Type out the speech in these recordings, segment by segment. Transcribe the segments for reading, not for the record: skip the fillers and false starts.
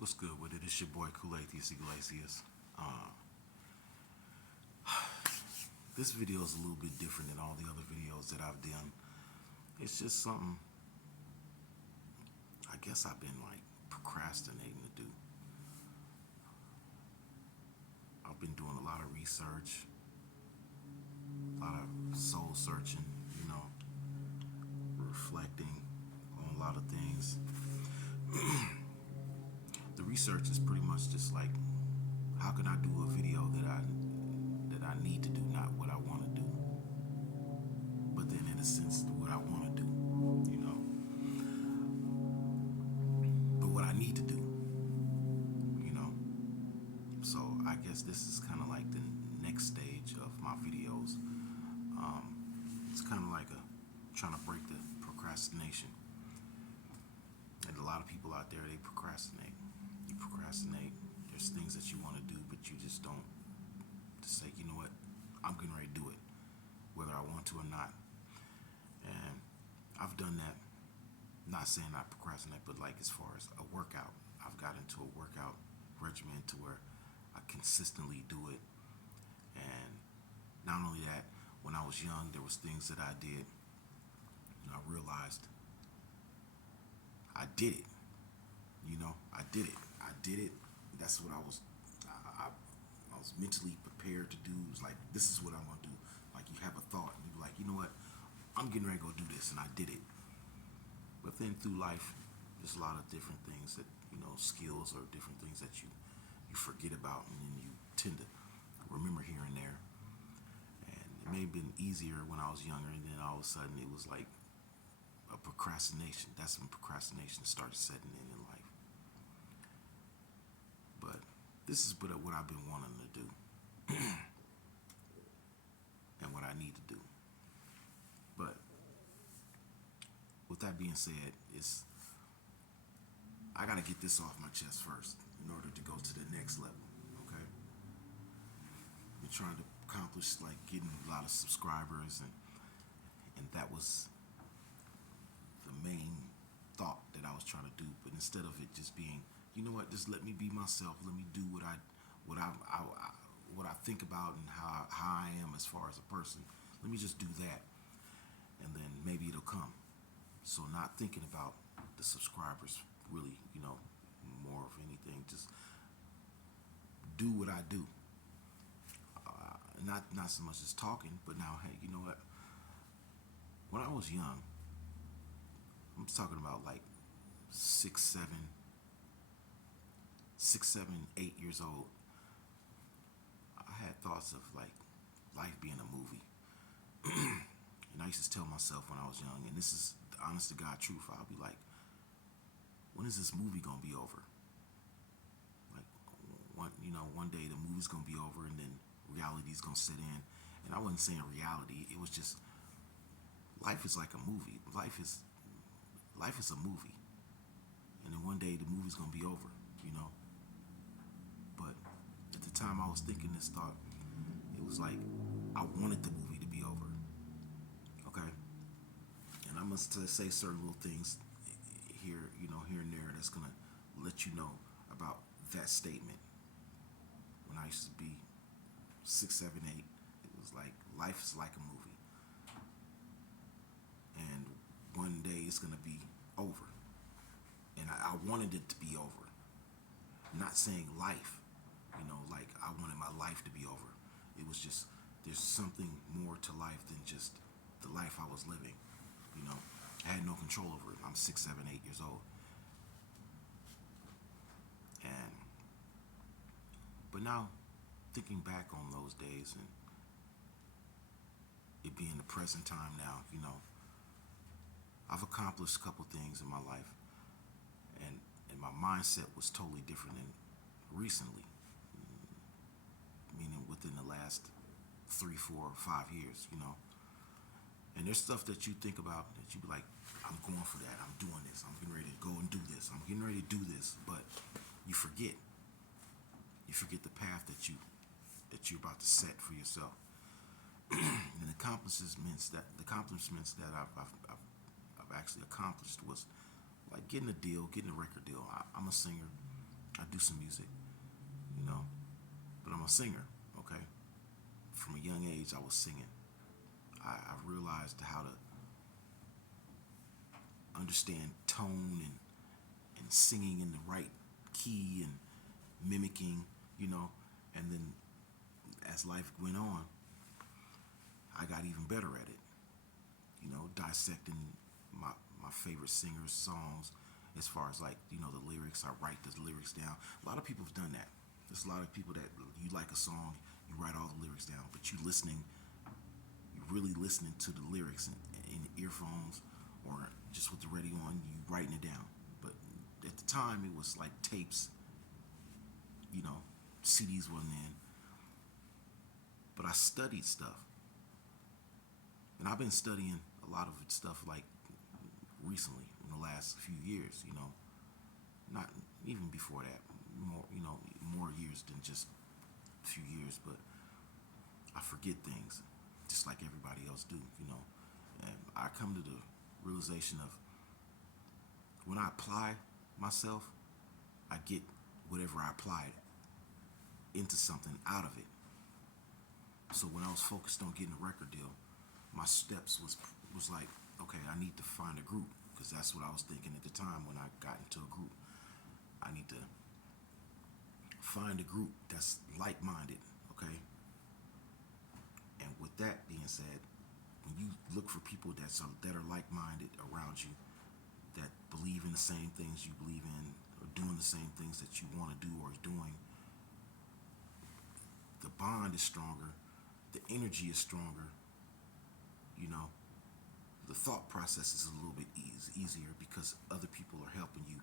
What's good with it? It's your boy Kool-Atheist Iglesias. Uh, this video is a little bit different than all the other videos that I've done. It's just something I guess I've been like procrastinating to do. I've been doing a lot of research, a lot of soul searching, you know, reflecting on a lot of things. The research is pretty much just like how can I do a video that I need to do, not what I want to do, but then in a sense what I want to do, you know, but what I need to do, you know. So I guess this is kind of like the next stage of my videos. Um, it's kind of like a trying to break the procrastination. And a lot of people out there, they procrastinate. You procrastinate. There's things that you want to do, but you just don't. Just say, you know what, I'm getting ready to do it, whether I want to or not. And I've done that. Not saying I procrastinate, but like as far as a workout, I've got into a workout regimen to where I consistently do it. And not only that, when I was young, there was things that I did. And I realized I did it. You know, I did it. I did it. That's what I was. I was mentally prepared to do. It was like, this is what I'm gonna do. Like you have a thought, and you're like, you know what? I'm getting ready to go do this, and I did it. But then through life, there's a lot of different things that skills or different things that you forget about, and then you tend to remember here and there. And it may have been easier when I was younger, and then all of a sudden it was like a procrastination. That's when procrastination started setting in life. But this is what I've been wanting to do and what I need to do. But with that being said, it's I gotta get this off my chest first in order to go to the next level. Okay, I'm trying to accomplish like getting a lot of subscribers, and that was the main thought that I was trying to do. But instead of it just being, you know what, just let me be myself. Let me do what I think about and how I am as far as a person. Let me just do that, and then maybe it'll come. So not thinking about the subscribers really, more of anything. Just do what I do. Not so much as talking, but now, hey, you know what? When I was young, I'm talking about like 8 years old. I had thoughts of like life being a movie. And I used to tell myself when I was young, and this is the honest to God truth, I'll be like, when is this movie gonna be over? Like one day the movie's gonna be over and then reality's gonna set in. And I wasn't saying reality, it was just life is like a movie. Life is a movie. And then one day the movie's gonna be over. But at the time I was thinking this thought, it was like I wanted the movie to be over. Okay? And I must say certain little things here and there that's gonna let you know about that statement. When I used to be 6, 7, 8, it was like life is like a movie, and one day it's gonna be over. And I wanted it to be over. Not saying life, like I wanted my life to be over. It was just there's something more to life than just the life I was living. You know, I had no control over it. I'm 6, 7, 8 years old. And but now, thinking back on those days and it being the present time now, I've accomplished a couple things in my life, and my mindset was totally different than recently, meaning within the last 3, 4, 5 years. And there's stuff that you think about that you be like, I'm going for that. I'm doing this. I'm getting ready to go and do this. I'm getting ready to do this. But you forget. You forget the path that you're about to set for yourself. And the accomplishments that I've actually accomplished was like getting a record deal. I'm a singer. I do some music, you know, but I'm a singer, okay? From a young age, I was singing. I realized how to understand tone and singing in the right key and mimicking, you know, and then as life went on, I got even better at it, you know, dissecting my, my favorite singers' songs as far as like, you know, the lyrics. I write the lyrics down. A lot of people have done that. There's a lot of people that you like a song, you write all the lyrics down, but you listening, you really listening to the lyrics in earphones or just with the radio on, you writing it down. But at the time, it was like tapes, you know, CDs wasn't in. But I studied stuff, and I've been studying a lot of stuff like recently in the last few years. You know, not even before that, more you know, more years than just a few years. But I forget things, just like everybody else do. You know, and I come to the realization of when I apply myself, I get whatever I applied into something out of it. So when I was focused on getting a record deal, my steps was like, okay, I need to find a group because that's what I was thinking at the time when I got into a group. I need to find a group that's like-minded, okay? And with that being said, when you look for people that are like-minded around you, that believe in the same things you believe in, or doing the same things that you want to do or is doing, the bond is stronger, the energy is stronger, you know, the thought process is a little bit easier because other people are helping you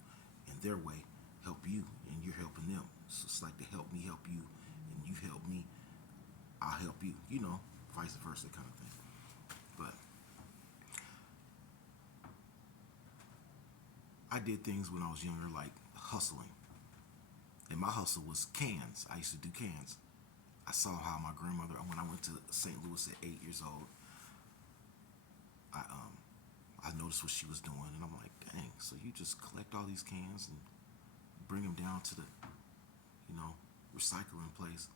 in their way, help you, and you're helping them. So it's like they help me help you, and you help me, I'll help you, you know, vice versa kind of thing. But I did things when I was younger like hustling. And my hustle was cans. I used to do cans. I saw how my grandmother, when I went to St. Louis at 8 years old, I um I noticed what she was doing, and I'm like, dang. So you just collect all these cans and bring them down to the, you know, recycling place,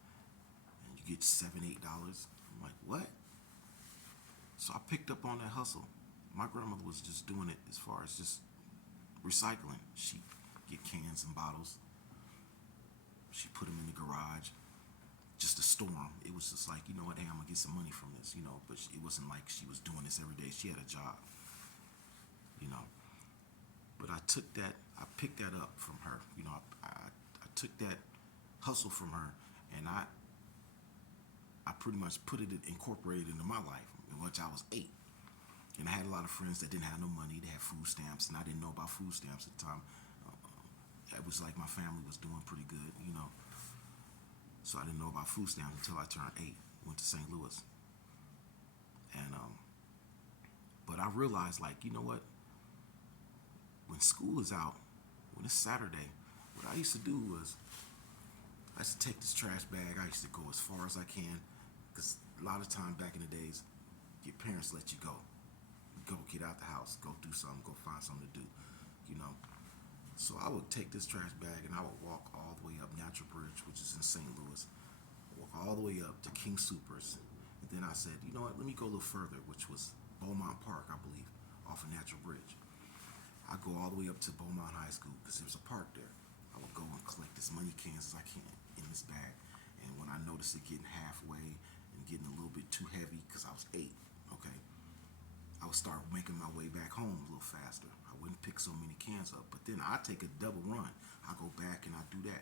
and you get $7, $8. I'm like, what? So I picked up on that hustle. My grandmother was just doing it as far as just recycling. She get cans and bottles. She put them in the garage just to store them. It was just like, you know what, hey, I'm gonna get some money from this, you know. But it wasn't like she was doing this every day. She had a job, you know. But I picked that up from her. You know, I took that hustle from her, and I pretty much put it incorporated into my life. Once I was 8, and I had a lot of friends that didn't have no money. They had food stamps, and I didn't know about food stamps at the time. It was like my family was doing pretty good, you know. So I didn't know about food stamps until I turned 8. Went to St. Louis, and but I realized, like, you know what? When school is out, when it's Saturday, what I used to do was I used to take this trash bag. I used to go as far as I can, because a lot of time back in the days, your parents let you go get out the house, go do something, go find something to do, you know. So I would take this trash bag and I would walk all the way up Natural Bridge, which is in St. Louis, walk all the way up to King Supers, and then I said, you know what, let me go a little further, which was Beaumont Park, I believe, off of Natural Bridge. I go all the way up to Beaumont High School because there's a park there. I would go and collect as many cans as I can in this bag, and when I noticed it getting halfway and getting a little bit too heavy because I was 8, okay, I would start making my way back home a little faster. I wouldn't pick so many cans up, but then I take a double run. I go back and I do that.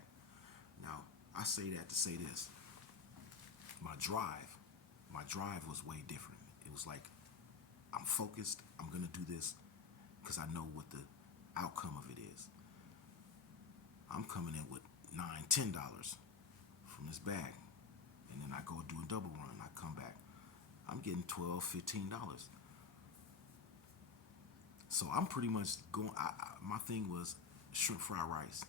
Now, I say that to say this. My drive, my drive was way different. It was like, I'm focused. I'm going to do this because I know what the outcome of it is. I'm coming in with $9, $10 from this bag. And then I go do a double run. I come back. I'm getting $12, $15. So I'm pretty much going. My thing was shrimp fried rice,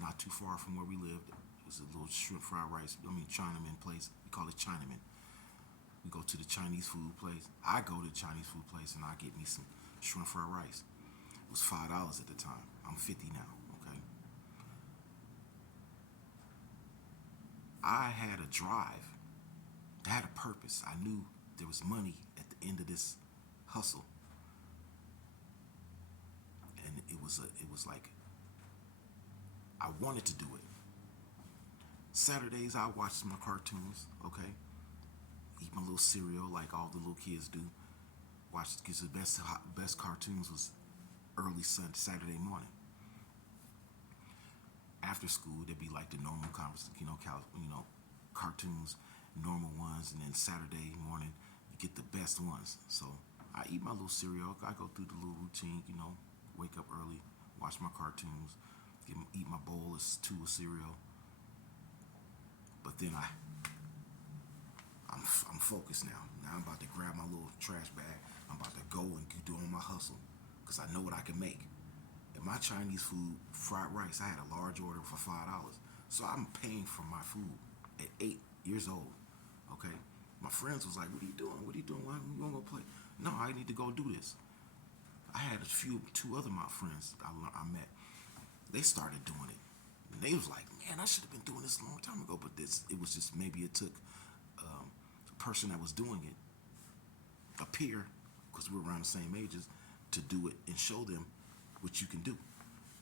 not too far from where we lived. It was a little shrimp fried rice. I mean, Chinaman place. We call it Chinaman. We go to the Chinese food place. I go to the Chinese food place and I get me some shrimp fried rice. It was $5 at the time. I'm 50 now. Okay. I had a drive. I had a purpose. I knew there was money at the end of this hustle, and it was like I wanted to do it. Saturdays I watched my cartoons. Okay, eat my little cereal like all the little kids do. Watch because the best cartoons was early Saturday morning. After school, there'd be like the normal conversation, cartoons, normal ones, and then Saturday morning you get the best ones. So I eat my little cereal. I go through the little routine, wake up early, watch my cartoons, eat my bowl of two of cereal. But then I'm focused now. Now I'm about to grab my little trash bag. I'm about to go and do all my hustle because I know what I can make. In my Chinese food, fried rice, I had a large order for $5. So I'm paying for my food at 8 years old. Okay? My friends was like, what are you doing? What are you doing? Why you gonna go play? No, I need to go do this. I had two other my friends I met. They started doing it. And they was like, man, I should have been doing this a long time ago. But it was just maybe it took the person that was doing it, a peer, because we were around the same ages, to do it and show them what you can do.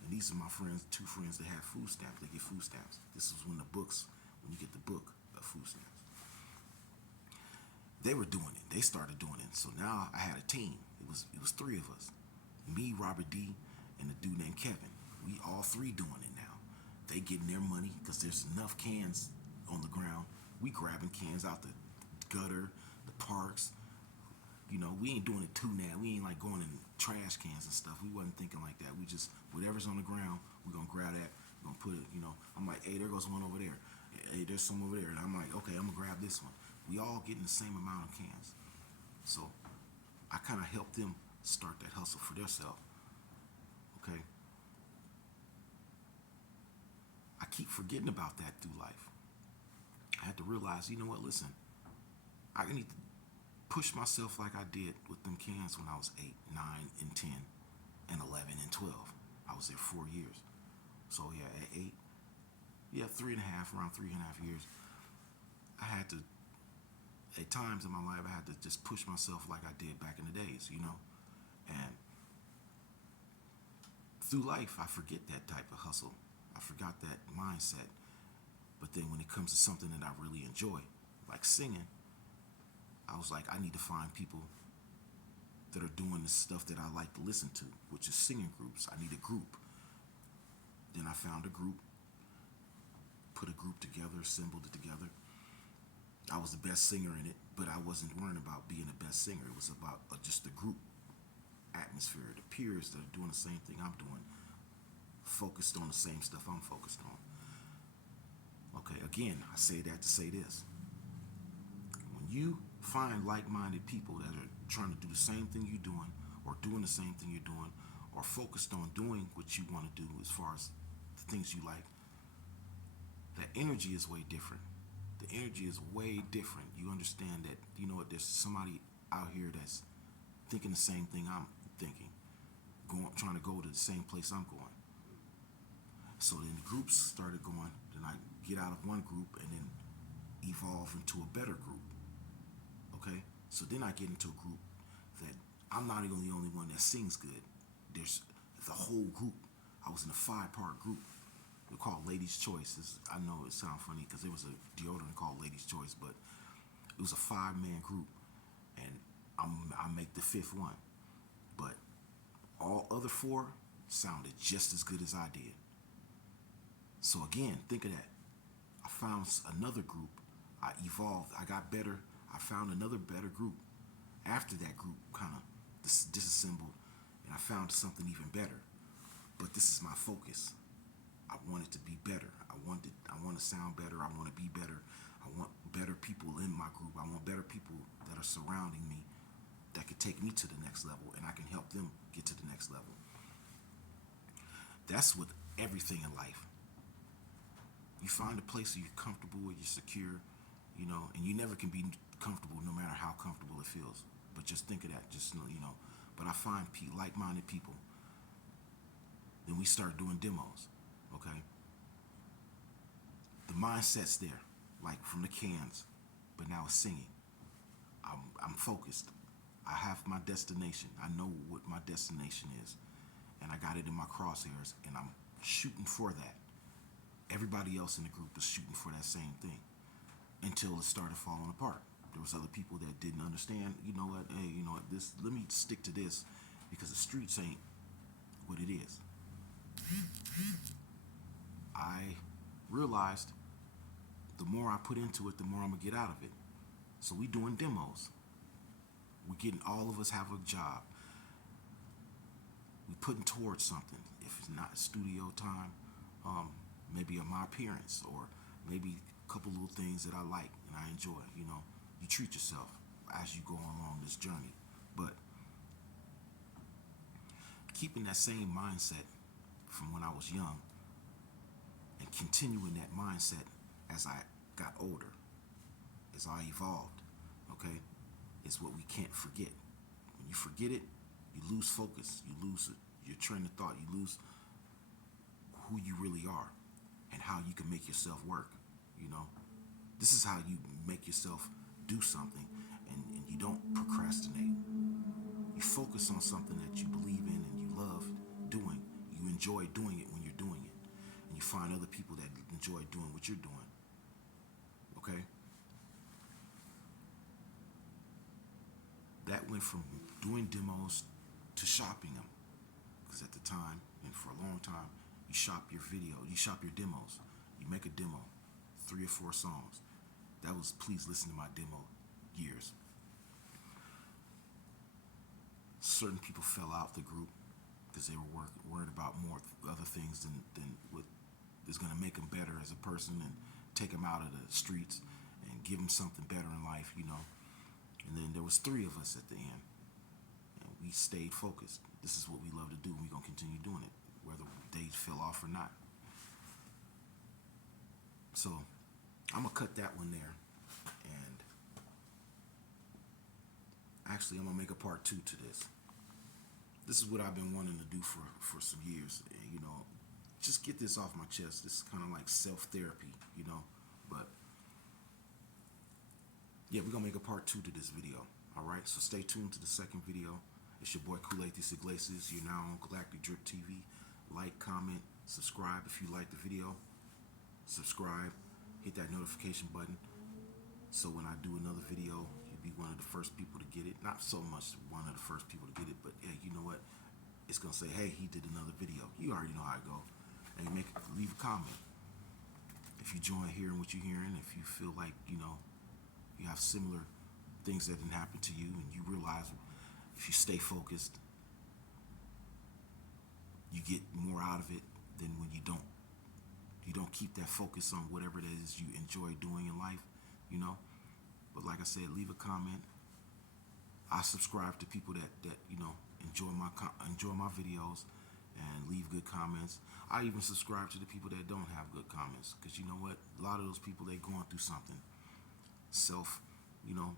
And these are my friends, two friends that have food stamps. They get food stamps. This was when you get the book of food stamps. They were doing it. They started doing it. So now I had a team. It was three of us. Me, Robert D, and a dude named Kevin. We all three doing it now. They getting their money because there's enough cans on the ground. We grabbing cans out the gutter, the parks. We ain't doing it too now. We ain't like going in trash cans and stuff. We wasn't thinking like that. We just, whatever's on the ground, we're gonna grab that, we're gonna put it, I'm like, hey, there goes one over there. Hey, there's some over there. And I'm like, okay, I'm gonna grab this one. We all getting the same amount of cans. So I kind of helped them start that hustle for themselves. Okay. I keep forgetting about that through life. I had to realize, you know what, listen, I need to push myself like I did with them cans when I was 8, 9, and 10, and 11, and 12. I was there 4 years. So yeah, at 8, around 3.5 years, I had to, at times in my life, I had to just push myself like I did back in the days, And through life, I forget that type of hustle. I forgot that mindset. But then when it comes to something that I really enjoy, like singing, I was like, I need to find people that are doing the stuff that I like to listen to, which is singing groups. I need a group. Then I found a group, put a group together, assembled it together. I was the best singer in it, but I wasn't worrying about being the best singer. It was about just the group atmosphere, the peers that are doing the same thing I'm doing, focused on the same stuff I'm focused on. Okay, again, I say that to say this. When you find like-minded people that are trying to do the same thing you're doing, or doing the same thing you're doing, or focused on doing what you want to do as far as the things you like, that energy is way different. The energy is way different. You understand that, there's somebody out here that's thinking the same thing I'm thinking, trying to go to the same place I'm going. So then the groups started going, then I get out of one group and then evolve into a better group. Okay? So then I get into a group that I'm not even the only one that sings good. There's the whole group. I was in a 5-part group. They're called Ladies' Choice. I know it sounds funny because there was a deodorant called Ladies' Choice, but it was a 5-man group, and I make the 5th one. But all other 4 sounded just as good as I did. So again, think of that. I found another group. I evolved. I got better. I found another better group. After that group kind of disassembled, and I found something even better. But this is my focus. I want it to be better. I want to sound better. I want to be better. I want better people in my group. I want better people that are surrounding me that could take me to the next level, and I can help them get to the next level. That's with everything in life. You find a place where you're comfortable, where you're secure, and you never can be comfortable no matter how comfortable it feels. But just think of that, But I find like-minded people. Then we start doing demos, okay? The mindset's there. like from the cans, but now it's singing. I'm focused. I have my destination. I know what my destination is, and I got it in my crosshairs, and I'm shooting for that. Everybody else in the group was shooting for that same thing until it started falling apart. There was other people that didn't understand. You know what? Hey, you know what? This. Let me stick to this because the streets ain't what it is. I realized the more I put into it, the more I'm gonna get out of it. So we doing demos. We getting all of us have a job. We putting towards something. If it's not studio time, um, maybe my appearance or maybe a couple little things that I like and I enjoy. You know, you treat yourself as you go along this journey. But keeping that same mindset from when I was young and continuing that mindset as I got older, as I evolved, okay, is what we can't forget. When you forget it, you lose focus, you lose your train of thought, you lose who you really are and how you can make yourself work. You know, this is how you make yourself do something, and you don't procrastinate. You focus on something that you believe in and you love doing. You enjoy doing it when you're doing it, and you find other people that enjoy doing what you're doing. Okay, that went from doing demos to shopping them. Because at the time, and for a long time, you shop your video, you shop your demos. You make a demo, 3 or 4 songs. That was please listen to my demo years. Certain people fell out the group because they were worried about more other things than what is going to make them better as a person and take them out of the streets and give them something better in life, you know. And then there was 3 of us at the end, and we stayed focused. This is what we love to do, and we're going to continue doing it, whether they fell off or not. So I'm going to cut that one there, and actually I'm going to make a part 2 to this. This is what I've been wanting to do for some years, and, you know, just get this off my chest. This is kind of like self-therapy, you know, but yeah, we're going to make a part 2 to this video. All right, so stay tuned to the second video. It's your boy Kuletis Iglesias. You're now on Galactic Drip TV. Like, comment, subscribe if you like the video. Subscribe, hit that notification button. So when I do another video, you'll be one of the first people to get it. Not so much one of the first people to get it, but hey, you know what? It's gonna say, hey, he did another video. You already know how I go. And leave a comment. If you enjoy hearing what you're hearing, if you feel like, you know, you have similar things that didn't happen to you and you realize if you stay focused, you get more out of it than when you don't. You don't keep that focus on whatever it is you enjoy doing in life, you know. But like I said, leave a comment. I subscribe to people that you know enjoy my videos and leave good comments. I even subscribe to the people that don't have good comments, because you know what? A lot of those people, they going through something. You know,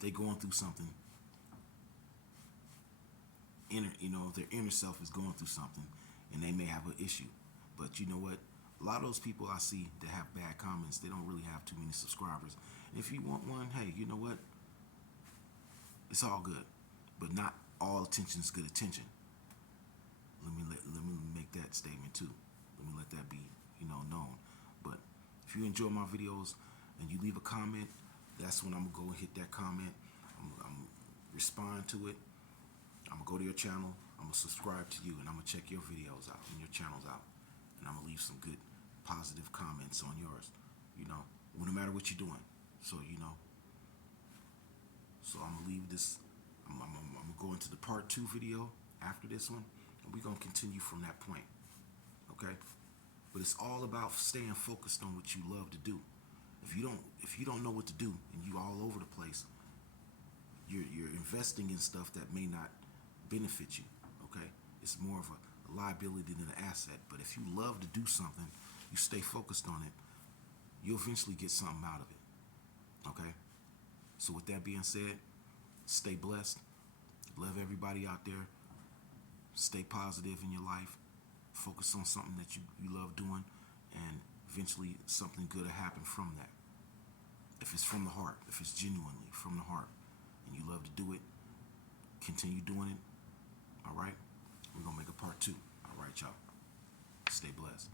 they going through something. You know, their inner self is going through something, and they may have an issue. But you know what? A lot of those people I see that have bad comments, they don't really have too many subscribers. And if you want one, hey, you know what? It's all good. But not all attention is good attention. Let me make that statement too. Let me let that be, you know, known. But if you enjoy my videos and you leave a comment, that's when I'm gonna go and hit that comment. I'm respond to it. I'm gonna go to your channel. I'm gonna subscribe to you, and I'm gonna check your videos out and your channels out, and I'm gonna leave some good, positive comments on yours. You know, no matter what you're doing. So you know. So I'm gonna leave this. I'm gonna go into the part 2 video after this one, and we're gonna continue from that point. Okay. But it's all about staying focused on what you love to do. If you don't know what to do and you all over the place, you're investing in stuff that may not benefit you. Okay, it's more of a liability than an asset. But if you love to do something, you stay focused on it, you'll eventually get something out of it. Okay, so with that being said, stay blessed. Love everybody out there. Stay positive in your life. Focus on something that you love doing, and eventually something good will happen from that. If it's from the heart, if it's genuinely from the heart, and you love to do it, continue doing it. All right? We're going to make a part 2. All right, y'all. Stay blessed.